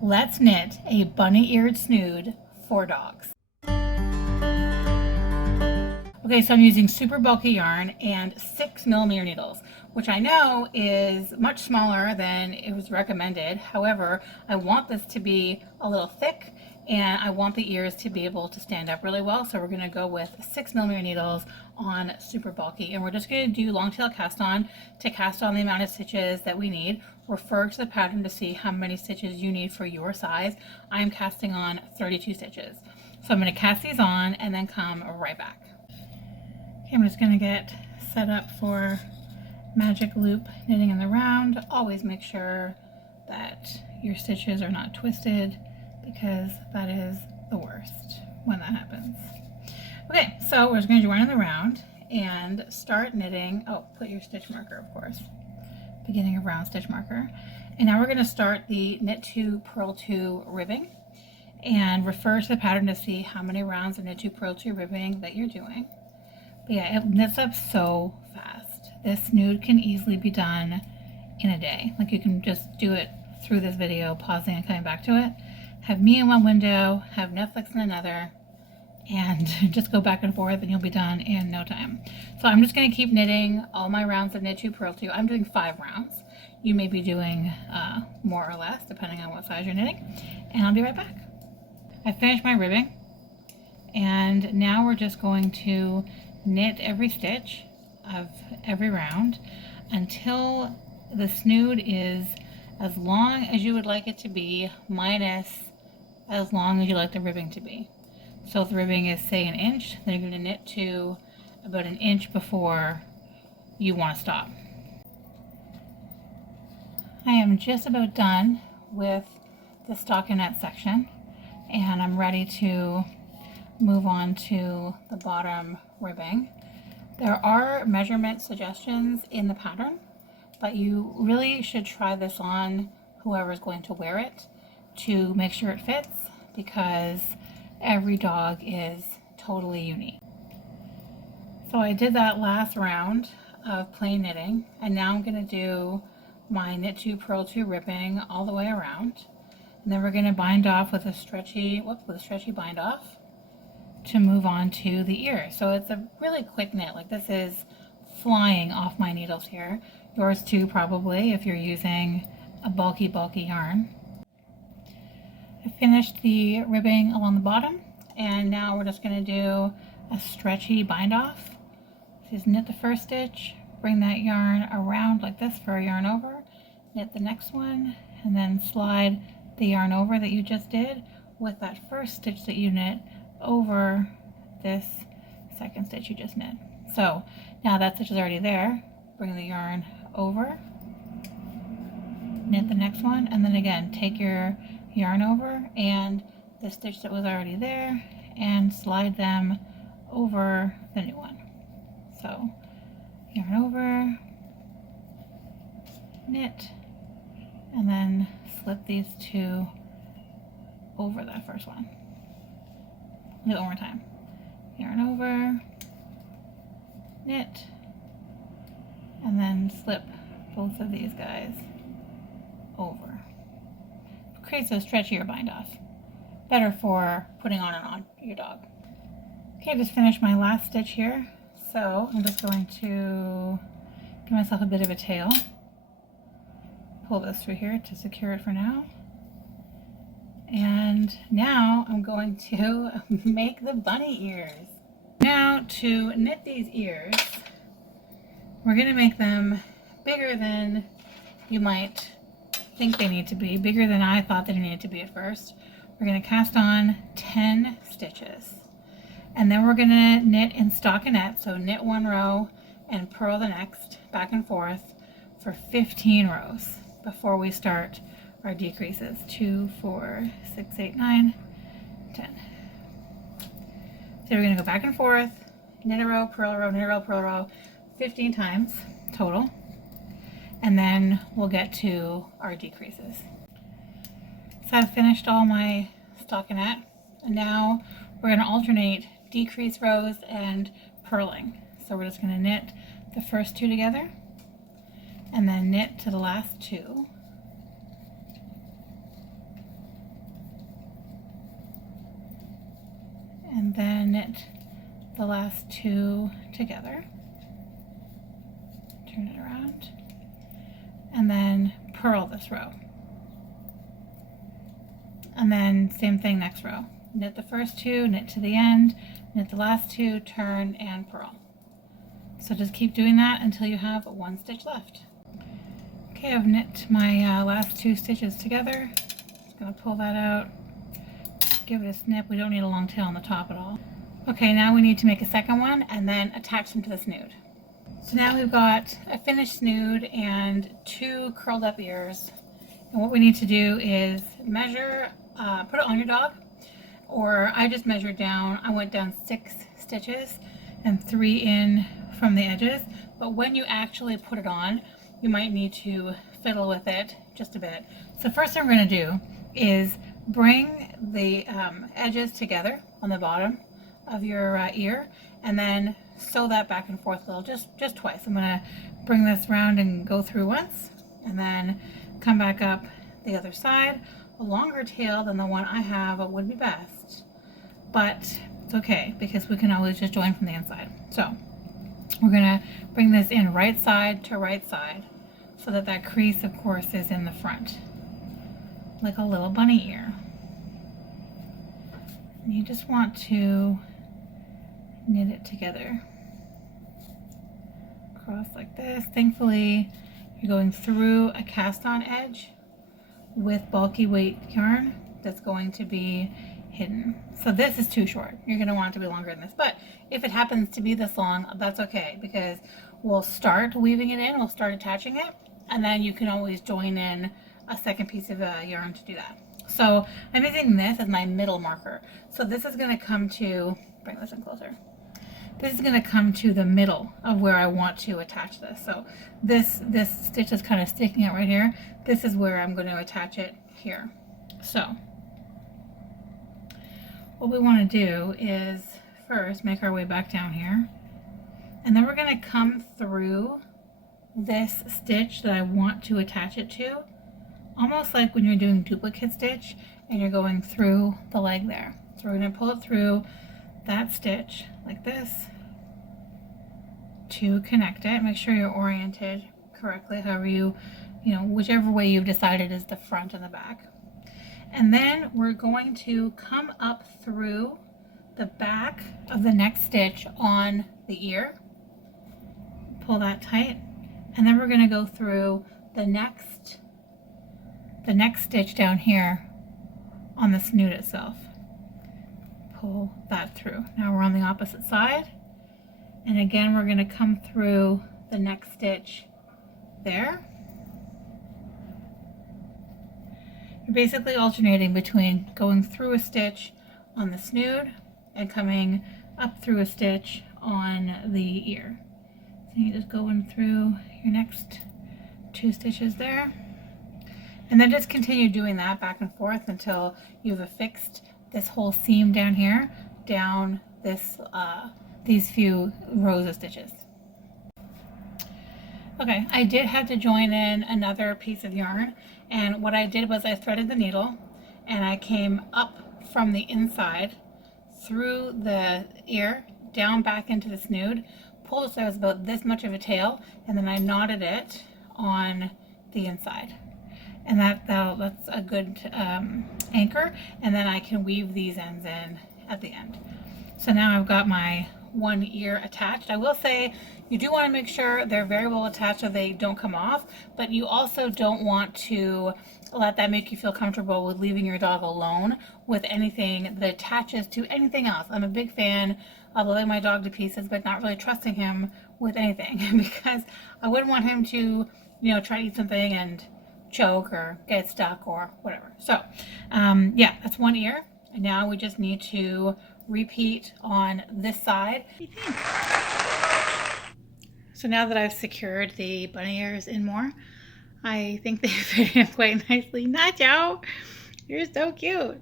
Let's knit a bunny-eared snood for dogs. Okay, so I'm using super bulky yarn and 6mm needles, which I know is much smaller than it was recommended. However, I want this to be a little thick and I want the ears to be able to stand up really well. So we're gonna go with 6mm needles on super bulky, and we're just gonna do long tail cast on to cast on the amount of stitches that we need. Refer to the pattern to see how many stitches you need for your size. I'm casting on 32 stitches. So I'm gonna cast these on and then come right back. Okay, I'm just gonna get set up for magic loop knitting in the round. Always make sure that your stitches are not twisted, because that is the worst when that happens. Okay, so we're just going to join in the round and start knitting. Oh, put your stitch marker, of course. Beginning of round stitch marker. And now we're going to start the knit 2 purl 2 ribbing, and refer to the pattern to see how many rounds of knit 2 purl 2 ribbing that you're doing. But yeah, it knits up so fast. This snood can easily be done in a day. Like, you can just do it through this video, pausing and coming back to it. Have me in one window, have Netflix in another, and just go back and forth and you'll be done in no time. So I'm just going to keep knitting all my rounds of knit 2 purl 2. I'm doing 5 rounds. You may be doing more or less depending on what size you're knitting, and I'll be right back. I finished my ribbing, and now we're just going to knit every stitch of every round until the snood is as long as you would like it to be, minus as long as you like the ribbing to be. So if the ribbing is, say, 1 inch, then you're going to knit to about 1 inch before you want to stop. I am just about done with the stockinette section, and I'm ready to move on to the bottom ribbing. There are measurement suggestions in the pattern, but you really should try this on whoever's going to wear it to make sure it fits, because every dog is totally unique. So I did that last round of plain knitting, and now I'm going to do my knit 2 purl 2 ribbing all the way around, and then we're going to bind off with a stretchy bind off to move on to the ear. So it's a really quick knit. Like, this is flying off my needles here. Yours too, probably, if you're using a bulky yarn. I finished the ribbing along the bottom, and now we're just going to do a stretchy bind off. Just knit the first stitch, bring that yarn around like this for a yarn over, knit the next one, and then slide the yarn over that you just did with that first stitch that you knit over this second stitch you just knit. So now that stitch is already there, bring the yarn over, knit the next one, and then again take your yarn over and the stitch that was already there and slide them over the new one. So yarn over, knit, and then slip these two over that first one. Do it one more time. Yarn over, knit, and then slip both of these guys over. It creates a stretchier bind off. Better for putting on and on your dog. Okay, I just finished my last stitch here. So I'm just going to give myself a bit of a tail. Pull this through here to secure it for now. And now I'm going to make the bunny ears. Now, to knit these ears, we're going to make them bigger than you might think they need to be, bigger than I thought they needed to be at first. We're going to cast on 10 stitches. And then we're going to knit in stockinette, so knit 1 row and purl the next, back and forth, for 15 rows before we start our decreases. 2, 4, 6, 8, 9, 10. So we're going to go back and forth, knit a row, purl a row, knit a row, purl a row, 15 times total, and then we'll get to our decreases. So I've finished all my stockinette, and now we're going to alternate decrease rows and purling. So we're just going to knit the first 2 together and then knit to the last 2, and then knit the last two together. Turn it around, and then purl this row. And then same thing next row. Knit the first two, knit to the end, knit the last two, turn, and purl. So just keep doing that until you have one stitch left. Okay, I've knit my last two stitches together. Just gonna pull that out, give it a snip. We don't need a long tail on the top at all. Okay, now we need to make a second one and then attach them to the snood. So now we've got a finished snood and two curled up ears. And what we need to do is measure, put it on your dog, or I just measured down. I went down 6 stitches and 3 in from the edges. But when you actually put it on, you might need to fiddle with it just a bit. So first thing we're going to do is bring the edges together on the bottom of your ear, and then sew that back and forth a little, just twice. I'm going to bring this round and go through once, and then come back up the other side. A longer tail than the one I have would be best, but it's okay because we can always just join from the inside. So we're going to bring this in right side to right side so that that crease, of course, is in the front, like a little bunny ear. And you just want to knit it together across like this. Thankfully, you're going through a cast on edge with bulky weight yarn that's going to be hidden. So this is too short. You're going to want it to be longer than this, but if it happens to be this long, that's okay, because we'll start weaving it in, we'll start attaching it, and then you can always join in a second piece of yarn to do that. So I'm using this as my middle marker. So this is going to come to, bring this in closer. This is going to come to the middle of where I want to attach this. So this stitch is kind of sticking out right here. This is where I'm going to attach it here. So what we want to do is first make our way back down here, and then we're going to come through this stitch that I want to attach it to, almost like when you're doing duplicate stitch and you're going through the leg there. So we're going to pull it through that stitch like this to connect it. Make sure you're oriented correctly, however you know, whichever way you've decided is the front and the back. And then we're going to come up through the back of the next stitch on the ear, pull that tight, and then we're going to go through the next stitch down here on the snood itself. Pull that through. Now we're on the opposite side, and again we're going to come through the next stitch there. You're basically alternating between going through a stitch on the snood and coming up through a stitch on the ear. So you just go in through your next 2 stitches there, and then just continue doing that back and forth until you've affixed this whole seam down here, down this these few rows of stitches. Okay, I did have to join in another piece of yarn, and what I did was I threaded the needle and I came up from the inside through the ear down back into the snood, pulled it so it was about this much of a tail, and then I knotted it on the inside. And that's a good anchor, and then I can weave these ends in at the end. So now I've got my one ear attached. I will say you do want to make sure they're very well attached so they don't come off, but you also don't want to let that make you feel comfortable with leaving your dog alone with anything that attaches to anything else. I'm a big fan of letting my dog to pieces, but not really trusting him with anything because I wouldn't want him to, you know, try to eat something and choke or get stuck or whatever. So yeah, that's one ear. And now we just need to repeat on this side. So now that I've secured the bunny ears in more, I think they fit in quite nicely. Nacho, you're so cute.